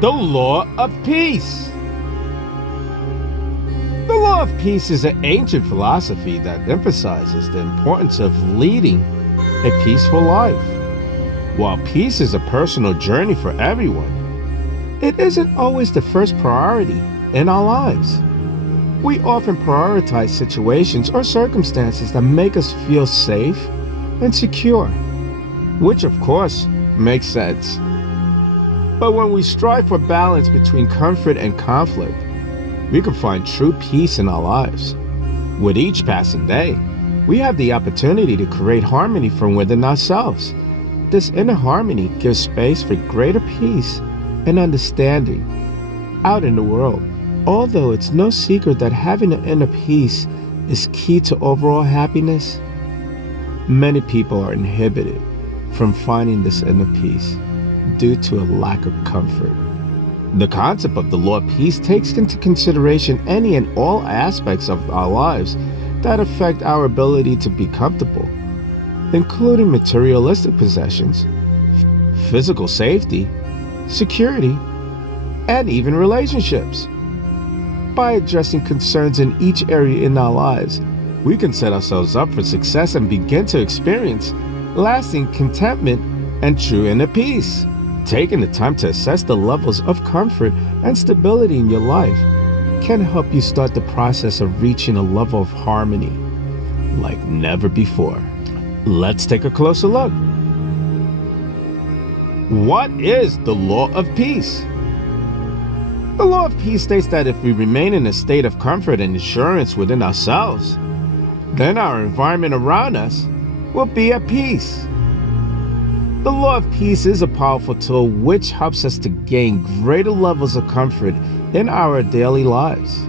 The law of peace. The law of peace is an ancient philosophy that emphasizes the importance of leading a peaceful life. While peace is a personal journey for everyone, it isn't always the first priority in our lives. We often prioritize situations or circumstances that make us feel safe and secure, which of course makes sense. But when we strive for balance between comfort and conflict, we can find true peace in our lives. With each passing day, we have the opportunity to create harmony from within ourselves. This inner harmony gives space for greater peace and understanding out in the world. Although it's no secret that having an inner peace is key to overall happiness, many people are inhibited from finding this inner peace due to a lack of comfort. The concept of the law of peace takes into consideration any and all aspects of our lives that affect our ability to be comfortable, including materialistic possessions, physical safety, security, and even relationships. By addressing concerns in each area in our lives, we can set ourselves up for success and begin to experience lasting contentment and true inner peace. Taking the time to assess the levels of comfort and stability in your life can help you start the process of reaching a level of harmony like never before. Let's take a closer look. What is the law of peace? The law of peace states that if we remain in a state of comfort and assurance within ourselves, then our environment around us will be at peace. The law of peace is a powerful tool which helps us to gain greater levels of comfort in our daily lives.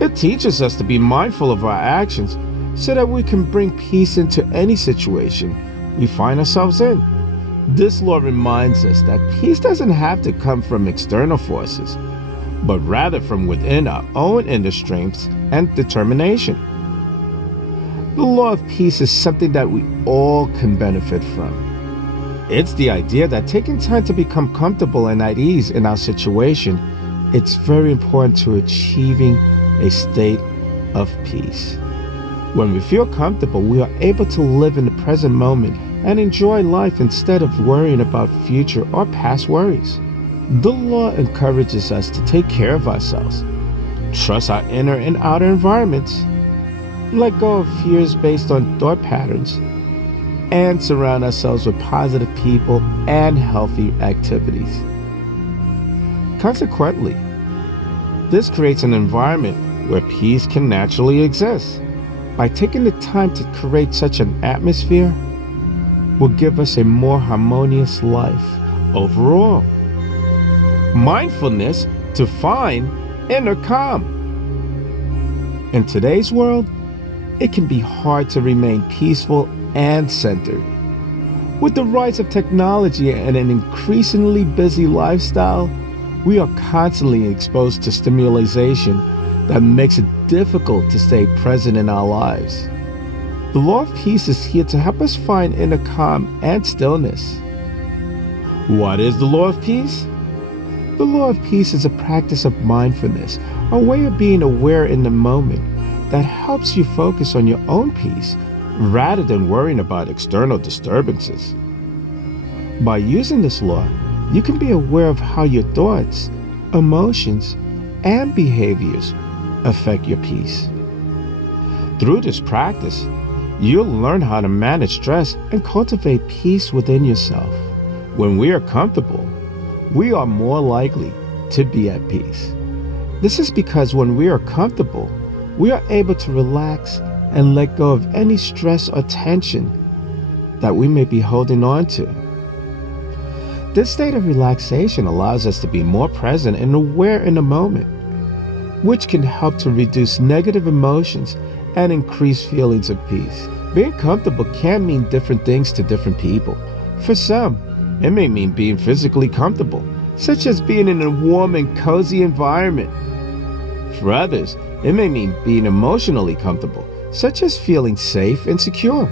It teaches us to be mindful of our actions so that we can bring peace into any situation we find ourselves in. This law reminds us that peace doesn't have to come from external forces, but rather from within our own inner strengths and determination. The law of peace is something that we all can benefit from. It's the idea that taking time to become comfortable and at ease in our situation, it's very important to achieving a state of peace. When we feel comfortable, we are able to live in the present moment and enjoy life instead of worrying about future or past worries. The law encourages us to take care of ourselves, trust our inner and outer environments, let go of fears based on thought patterns, and surround ourselves with positive people and healthy activities. Consequently, this creates an environment where peace can naturally exist. By taking the time to create such an atmosphere, will give us a more harmonious life overall. Mindfulness to find inner calm. In today's world, it can be hard to remain peaceful and centered. With the rise of technology and an increasingly busy lifestyle, we are constantly exposed to stimulation that makes it difficult to stay present in our lives. The law of peace is here to help us find inner calm and stillness. What is the law of peace? The law of peace is a practice of mindfulness, a way of being aware in the moment that helps you focus on your own peace rather than worrying about external disturbances. By using this law, you can be aware of how your thoughts, emotions, and behaviors affect your peace. Through this practice, you'll learn how to manage stress and cultivate peace within yourself. When we are comfortable, we are more likely to be at peace. This is because when we are comfortable, we are able to relax and let go of any stress or tension that we may be holding on to. This state of relaxation allows us to be more present and aware in the moment, which can help to reduce negative emotions and increase feelings of peace. Being comfortable can mean different things to different people. For some, it may mean being physically comfortable, such as being in a warm and cozy environment. For others, it may mean being emotionally comfortable, such as feeling safe and secure.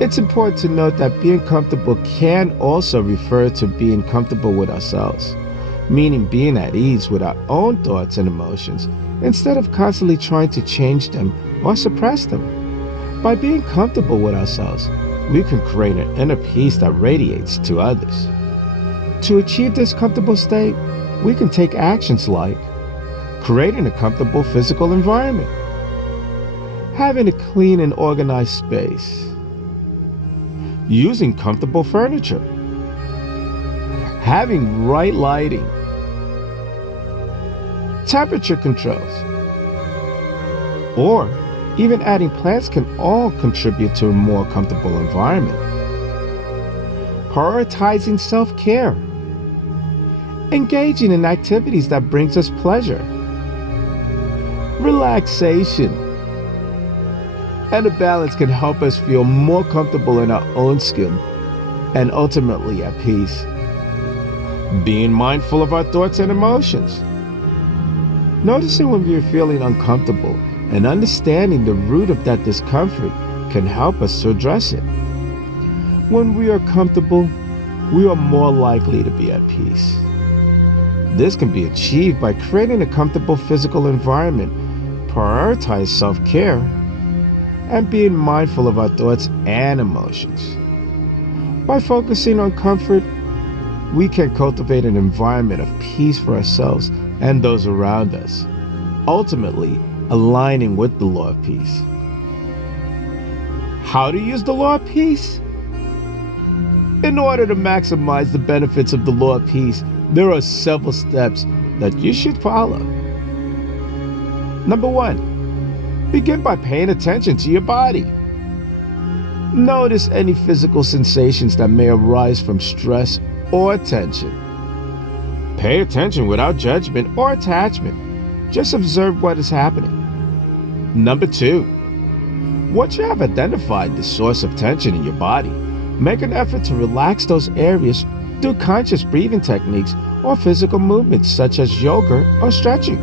It's important to note that being comfortable can also refer to being comfortable with ourselves. meaning being at ease with our own thoughts and emotions instead of constantly trying to change them or suppress them. By being comfortable with ourselves, we can create an inner peace that radiates to others. To achieve this comfortable state, we can take actions like creating a comfortable physical environment, having a clean and organized space, using comfortable furniture, having right lighting, temperature controls, or even adding plants can all contribute to a more comfortable environment. Prioritizing self-care, engaging in activities that brings us pleasure, relaxation, and a balance can help us feel more comfortable in our own skin and ultimately at peace. Being mindful of our thoughts and emotions, noticing when we are feeling uncomfortable and understanding the root of that discomfort can help us to address it. When we are comfortable, we are more likely to be at peace. This can be achieved by creating a comfortable physical environment, prioritize self-care, and being mindful of our thoughts and emotions. By focusing on comfort, we can cultivate an environment of peace for ourselves and those around us, ultimately aligning with the law of peace. How to use the law of peace? In order to maximize the benefits of the law of peace, there are several steps that you should follow. Number 1, begin by paying attention to your body. Notice any physical sensations that may arise from stress or tension. Pay attention without judgment or attachment. Just observe what is happening. Number 2, once you have identified the source of tension in your body, make an effort to relax those areas through conscious breathing techniques or physical movements such as yoga or stretching.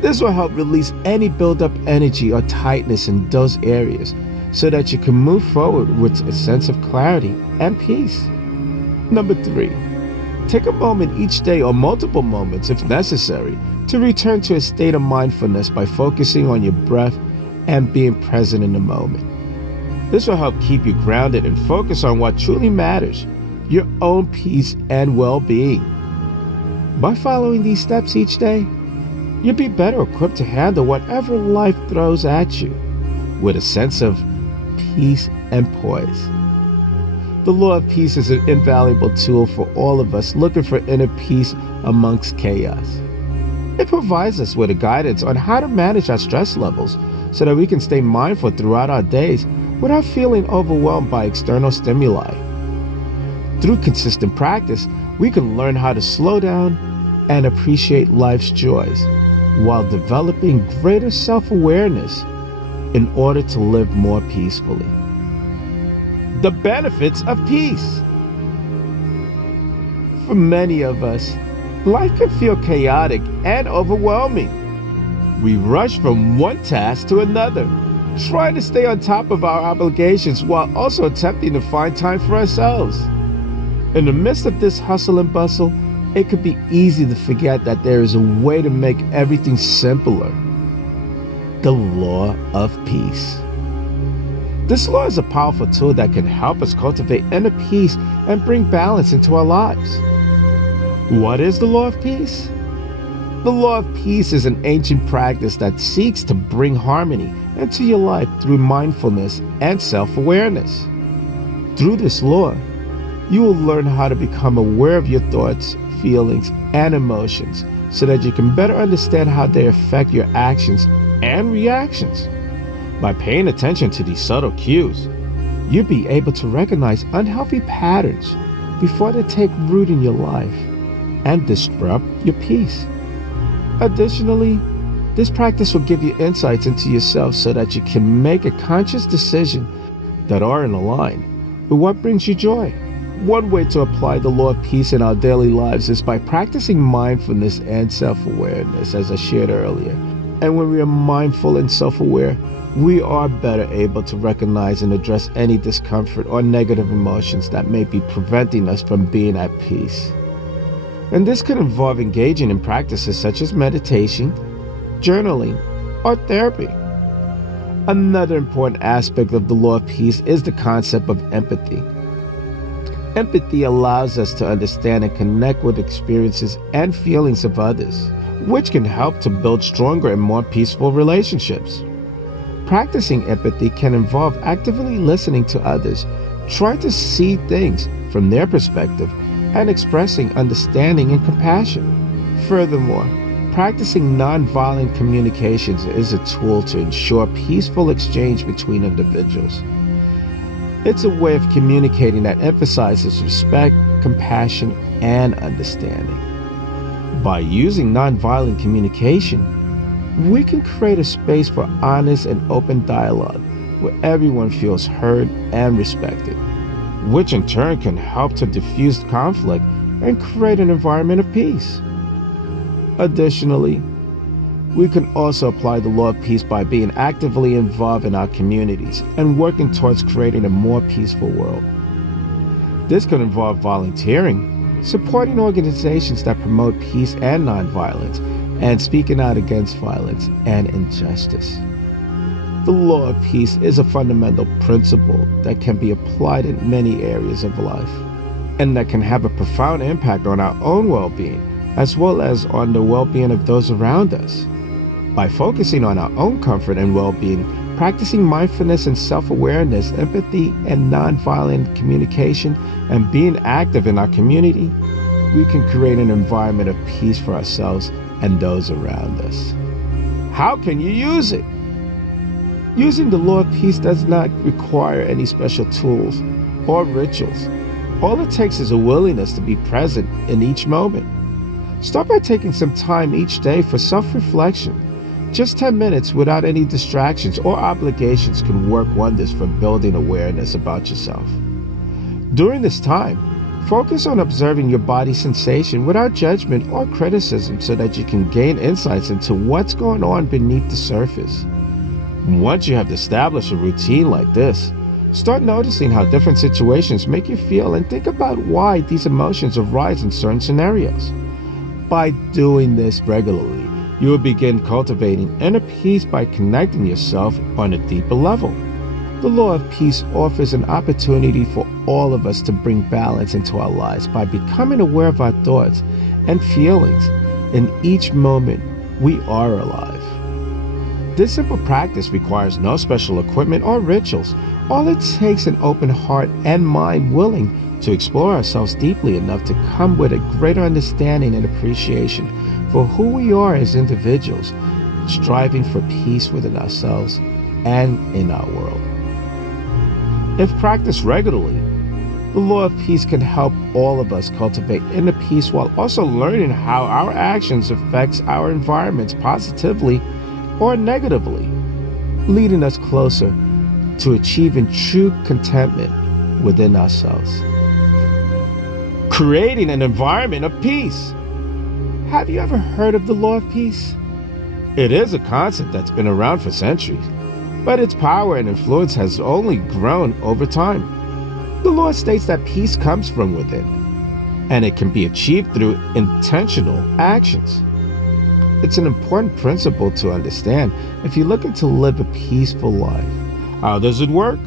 This will help release any buildup energy or tightness in those areas so that you can move forward with a sense of clarity and peace. Number 3, take a moment each day or multiple moments if necessary to return to a state of mindfulness by focusing on your breath and being present in the moment. This will help keep you grounded and focus on what truly matters, your own peace and well-being. By following these steps each day, you'll be better equipped to handle whatever life throws at you with a sense of peace and poise. The law of peace is an invaluable tool for all of us looking for inner peace amongst chaos. It provides us with a guidance on how to manage our stress levels so that we can stay mindful throughout our days without feeling overwhelmed by external stimuli. Through consistent practice, we can learn how to slow down and appreciate life's joys while developing greater self-awareness in order to live more peacefully. The benefits of peace. For many of us, life can feel chaotic and overwhelming. We rush from one task to another, trying to stay on top of our obligations while also attempting to find time for ourselves. In the midst of this hustle and bustle, it could be easy to forget that there is a way to make everything simpler. The law of peace. This law is a powerful tool that can help us cultivate inner peace and bring balance into our lives. What is the law of peace? The law of peace is an ancient practice that seeks to bring harmony into your life through mindfulness and self-awareness. Through this law, you will learn how to become aware of your thoughts, feelings, and emotions so that you can better understand how they affect your actions and reactions. By paying attention to these subtle cues, you'll be able to recognize unhealthy patterns before they take root in your life and disrupt your peace. Additionally, this practice will give you insights into yourself so that you can make a conscious decision that are in line with what brings you joy. One way to apply the law of peace in our daily lives is by practicing mindfulness and self-awareness, as I shared earlier. And when we are mindful and self-aware, we are better able to recognize and address any discomfort or negative emotions that may be preventing us from being at peace. And this could involve engaging in practices such as meditation, journaling, or therapy. Another important aspect of the law of peace is the concept of empathy. Empathy allows us to understand and connect with experiences and feelings of others, which can help to build stronger and more peaceful relationships. Practicing empathy can involve actively listening to others, trying to see things from their perspective, and expressing understanding and compassion. Furthermore, practicing nonviolent communications is a tool to ensure peaceful exchange between individuals. It's a way of communicating that emphasizes respect, compassion, and understanding. By using nonviolent communication, we can create a space for honest and open dialogue where everyone feels heard and respected, which in turn can help to diffuse conflict and create an environment of peace. Additionally, we can also apply the law of peace by being actively involved in our communities and working towards creating a more peaceful world. This could involve volunteering, supporting organizations that promote peace and nonviolence, and speaking out against violence and injustice. The law of peace is a fundamental principle that can be applied in many areas of life, and that can have a profound impact on our own well-being, as well as on the well-being of those around us. By focusing on our own comfort and well-being, practicing mindfulness and self-awareness, empathy and nonviolent communication, and being active in our community, we can create an environment of peace for ourselves and those around us. How can you use it? Using the law of peace does not require any special tools or rituals. All it takes is a willingness to be present in each moment. Start by taking some time each day for self-reflection. Just 10 minutes without any distractions or obligations can work wonders for building awareness about yourself. During this time, focus on observing your body sensation without judgment or criticism so that you can gain insights into what's going on beneath the surface. Once you have established a routine like this, start noticing how different situations make you feel and think about why these emotions arise in certain scenarios. By doing this regularly, you will begin cultivating inner peace by connecting yourself on a deeper level. The law of peace offers an opportunity for all of us to bring balance into our lives by becoming aware of our thoughts and feelings. In each moment, we are alive. This simple practice requires no special equipment or rituals. All it takes is an open heart and mind willing to explore ourselves deeply enough to come with a greater understanding and appreciation for who we are as individuals, striving for peace within ourselves and in our world. If practiced regularly, the law of peace can help all of us cultivate inner peace while also learning how our actions affects our environments positively or negatively, leading us closer to achieving true contentment within ourselves. Creating an environment of peace. Have you ever heard of the law of peace? It is a concept that's been around for centuries, but its power and influence has only grown over time. The law states that peace comes from within, and it can be achieved through intentional actions. It's an important principle to understand if you're looking to live a peaceful life. How does it work?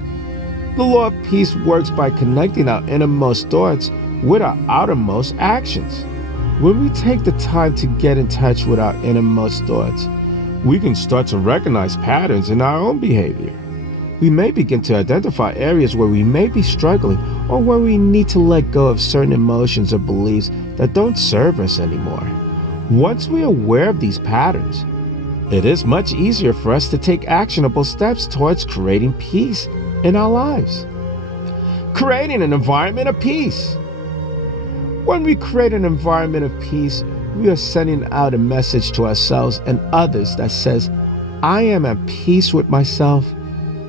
The law of peace works by connecting our innermost thoughts with our outermost actions. When we take the time to get in touch with our innermost thoughts, we can start to recognize patterns in our own behavior. We may begin to identify areas where we may be struggling or where we need to let go of certain emotions or beliefs that don't serve us anymore. Once we are aware of these patterns, it is much easier for us to take actionable steps towards creating peace in our lives. Creating an environment of peace. When we create an environment of peace, we are sending out a message to ourselves and others that says, I am at peace with myself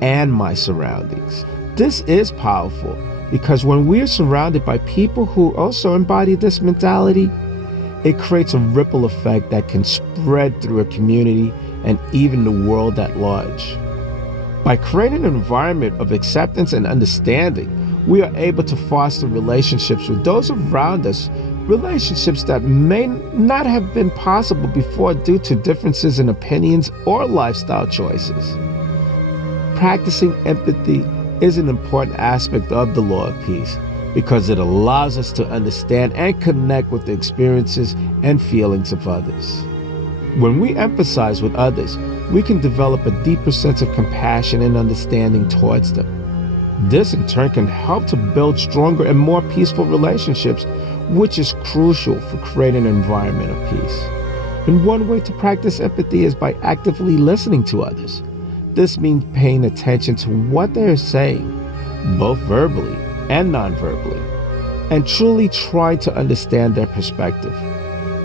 and my surroundings. This is powerful because when we are surrounded by people who also embody this mentality, it creates a ripple effect that can spread through a community and even the world at large. By creating an environment of acceptance and understanding, we are able to foster relationships with those around us relationships that may not have been possible before due to differences in opinions or lifestyle choices. Practicing empathy is an important aspect of the law of peace because it allows us to understand and connect with the experiences and feelings of others. When we empathize with others, we can develop a deeper sense of compassion and understanding towards them. This in turn can help to build stronger and more peaceful relationships, which is crucial for creating an environment of peace. And one way to practice empathy is by actively listening to others. This means paying attention to what they are saying, both verbally and non-verbally, and truly trying to understand their perspective.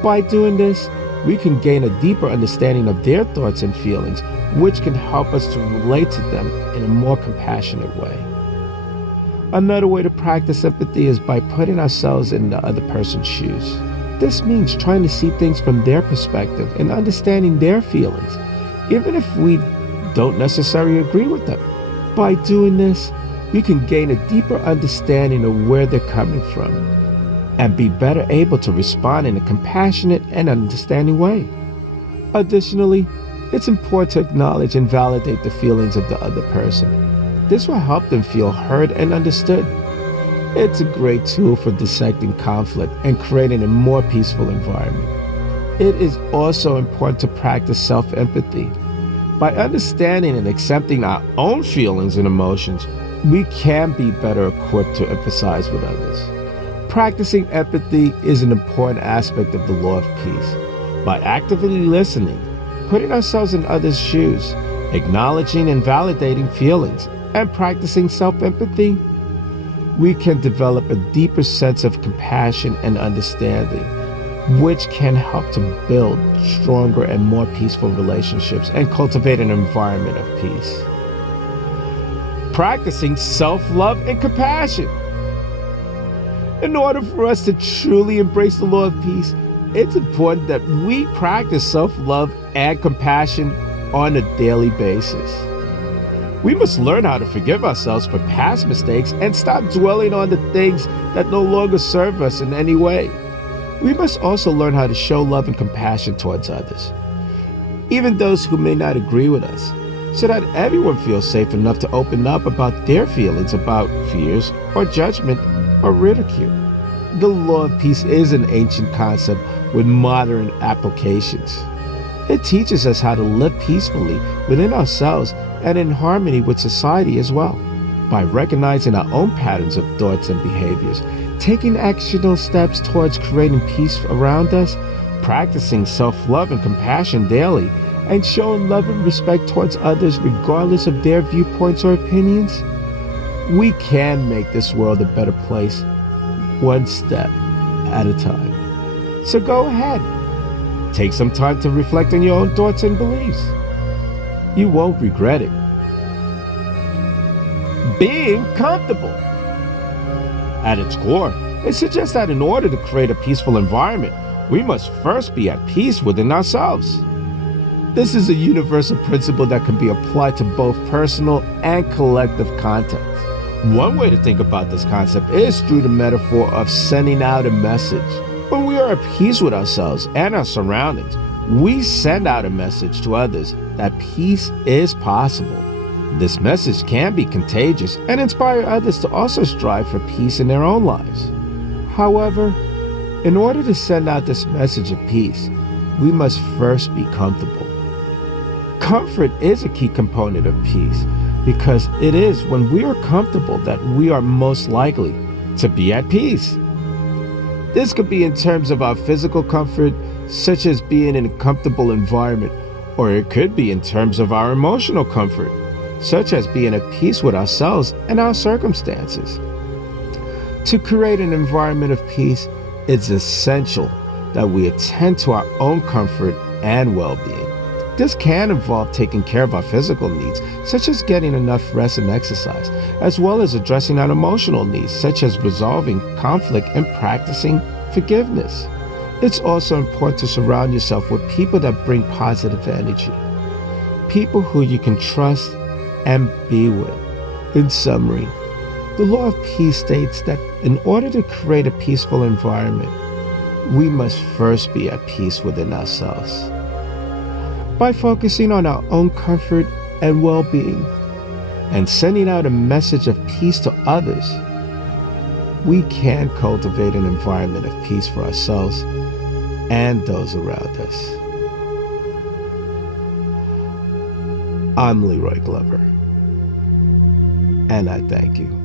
By doing this, we can gain a deeper understanding of their thoughts and feelings, which can help us to relate to them in a more compassionate way. Another way to practice empathy is by putting ourselves in the other person's shoes. This means trying to see things from their perspective and understanding their feelings, even if we don't necessarily agree with them. By doing this, we can gain a deeper understanding of where they're coming from and be better able to respond in a compassionate and understanding way. Additionally, it's important to acknowledge and validate the feelings of the other person. This will help them feel heard and understood. It's a great tool for dissecting conflict and creating a more peaceful environment. It is also important to practice self-empathy. By understanding and accepting our own feelings and emotions, we can be better equipped to empathize with others. Practicing empathy is an important aspect of the law of peace. By actively listening, putting ourselves in others' shoes, acknowledging and validating feelings, and practicing self-empathy, we can develop a deeper sense of compassion and understanding, which can help to build stronger and more peaceful relationships and cultivate an environment of peace. Practicing self-love and compassion. In order for us to truly embrace the law of peace, it's important that we practice self-love and compassion on a daily basis. We must learn how to forgive ourselves for past mistakes and stop dwelling on the things that no longer serve us in any way. We must also learn how to show love and compassion towards others, even those who may not agree with us, so that everyone feels safe enough to open up about their feelings about fears or judgment or ridicule. The law of peace is an ancient concept with modern applications. It teaches us how to live peacefully within ourselves and in harmony with society as well. By recognizing our own patterns of thoughts and behaviors, taking actionable steps towards creating peace around us, practicing self-love and compassion daily, and showing love and respect towards others regardless of their viewpoints or opinions, we can make this world a better place, one step at a time. So go ahead, take some time to reflect on your own thoughts and beliefs. You won't regret it. Being comfortable. At its core, it suggests that in order to create a peaceful environment, we must first be at peace within ourselves. This is a universal principle that can be applied to both personal and collective context. One way to think about this concept is through the metaphor of sending out a message. When we are at peace with ourselves and our surroundings, we send out a message to others that peace is possible. This message can be contagious and inspire others to also strive for peace in their own lives. However, in order to send out this message of peace, we must first be comfortable. Comfort is a key component of peace because it is when we are comfortable that we are most likely to be at peace. This could be in terms of our physical comfort, such as being in a comfortable environment, or it could be in terms of our emotional comfort, such as being at peace with ourselves and our circumstances. To create an environment of peace, it's essential that we attend to our own comfort and well-being. This can involve taking care of our physical needs, such as getting enough rest and exercise, as well as addressing our emotional needs, such as resolving conflict and practicing forgiveness. It's also important to surround yourself with people that bring positive energy, people who you can trust and be with. In summary, the law of peace states that in order to create a peaceful environment, we must first be at peace within ourselves. By focusing on our own comfort and well-being and sending out a message of peace to others, we can cultivate an environment of peace for ourselves and those around us. I'm Leroy Glover, and I thank you.